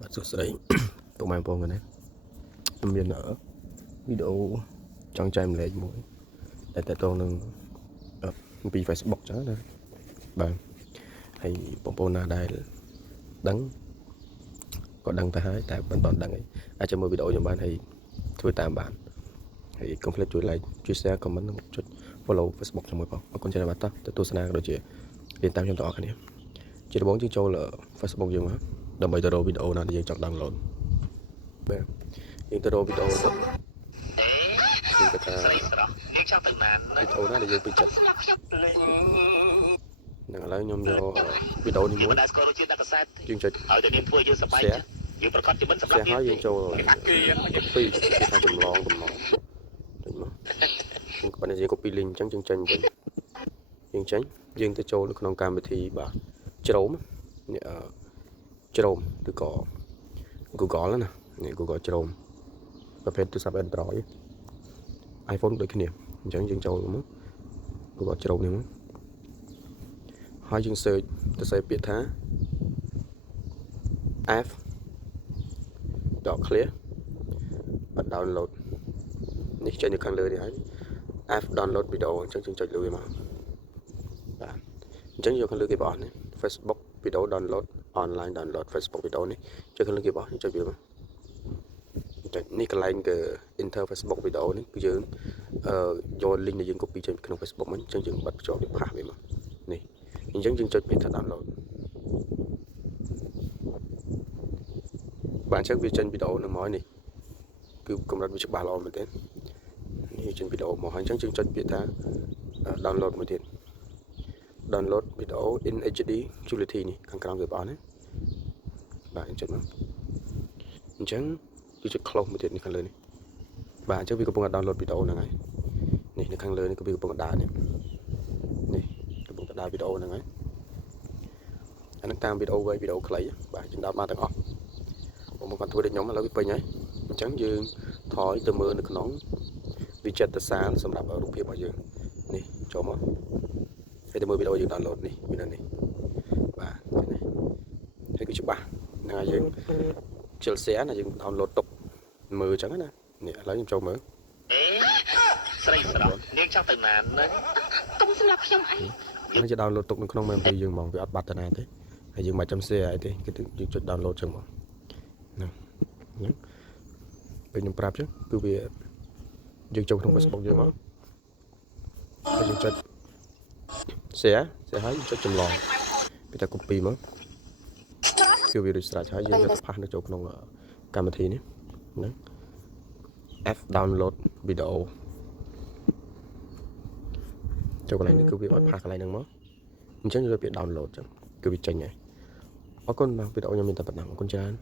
Bạn sửa sấy tụi mày vô người nàyមានវីដេអូចង់ចែករំលែកមួយតែតើតងនឹងពី Facebook ចឹងណាបាទហើយបងប្អូនណាដែលដឹងក៏ដឹងទៅហើយតែមិនបានដឹងអីអាចចាំមើលវីដេអូខ្ញុំបានហើយធ្វើតាមបានហើយកុំភ្លេចជួយ like ជួយ share comment និងចុច follow Facebook ជាមួយផងអរគុណច្រើនបាទទៅទស្សនាក៏ដូចជារៀនតាមខ្ញុំទាំងអស់គ្នាជាដំបូងយើងចូល Facebook យើងមកដើម្បីទៅរកវីដេអូណាដែលយើងចង់ download បាទយើងទៅរកវីដេអូយើងគិតថាវីដេអូណាដែលយើងពេញចិត្តនឹងឥឡូវខ្ញុំយកវីដេអូនេះមួយយើងចុច share យើងប្រកាសជាមិនសម្រាប់ហើយយើងចូលពីថាចម្លងចុចមកខ្ញុំគាត់និយាយ copy link អញ្ចឹងយើងចេញវិញយើងចេញយើងទៅចូលនៅក្នុងកម្មវិធីបាទជ្រោមនេះជ្រោមឬក៏ Google ណានេះ Google ជ្រោមប្រភេទទូរស័ព្ទ Android iPhone ដូចគ្នាអញ្ចឹងយើងចូលមក Google ជ្រោមនេះមកហើយយើង search ទៅសេពាក្យថា f.clear បាត់ download នេះចេញនៅខាងលើនេះហើយ f download video អញ្ចឹងយើងចុចលើវាមកបាទអញ្ចឹងយកខាងលើគេបងប្អូននេះ Facebook video download online download Facebook video នេះចុចខាងលើគេបងចុចវាមកចុចនេះកន្លែងគឺ enter Facebook video នេះគឺយើងយក link ដែលយើង copy ចេញក្នុង Facebook មកអញ្ចឹងយើងបិទភ្ជាប់វាផាសវាមកនេះអញ្ចឹងយើងចុចពាក្យថា download បាទអញ្ចឹងវាចេញវីដេអូនឹងមកនេះគឺកម្រិតវាច្បាស់ល្អមែនទេនេះចេញវីដេអូមកហើយអញ្ចឹងយើងចុចពាក្យថា download មួយទៀត download video in HD quality នេះខាងក្រោមវាបងណាបាទអញ្ចឹងមកអញ្ចឹងគឺចុច close មួយទៀតនេះខាងលើនេះបាទអញ្ចឹងវាកំពុងតែ download វីដេអូហ្នឹងហើយនេះនៅខាងលើនេះគឺវាកំពុងតែដើរនេះកំពុងតែដើរវីដេអូហ្នឹងហើយអានឹងតាមវីដេអូវែងវីដេអូខ្លីបាទយើងដោតមកទាំងអស់បងប្អូនធ្វើដូចខ្ញុំឥឡូវវាពេញហើយអញ្ចឹងយើងថយទៅមើលនៅក្នុងវិចិត្រសាលសម្រាប់រូបភាពរបស់យើងនេះចូលមកហើយទៅមើលវីដេអូយើង download នេះមាននៅនេះបាទហើយគឺច្បាស់ហ្នឹងហើយយើងជិល share ណាយើង download ទុកមើលអញ្ចឹងណានេះឥឡូវខ្ញុំចូលមើលស្រីស្រស់នាងចង់ទៅណាណាកុំសម្រាប់ខ្ញុំអីយើងจะ download ទុកនៅក្នុង memory យើងហ្មងវាអត់បាត់ទៅណាទេហើយយើងមិនចាំ share អីទេគឺយើងចុច download ចឹងហ្មងណាពេលខ្ញុំប្រាប់ចឹងគឺវាយើងចូលក្នុង Facebook យើងមកហើយយើងចុច share ហើយចុចចម្លងពីតែ copy មកគឺវារួចស្រេចហើយយើងយកទៅផាសនៅចូលក្នុងកម្មវិធីនេះណា F download video ចូលកន្លែងនេះគឺវាឲ្យផាសកន្លែងហ្នឹងមកអញ្ចឹងយកពាក្យ download ចឹងគឺវាចេញហើយអរគុណបាទវីដេអូខ្ញុំមានតែប៉ុណ្ណឹងអរគុណច្រើន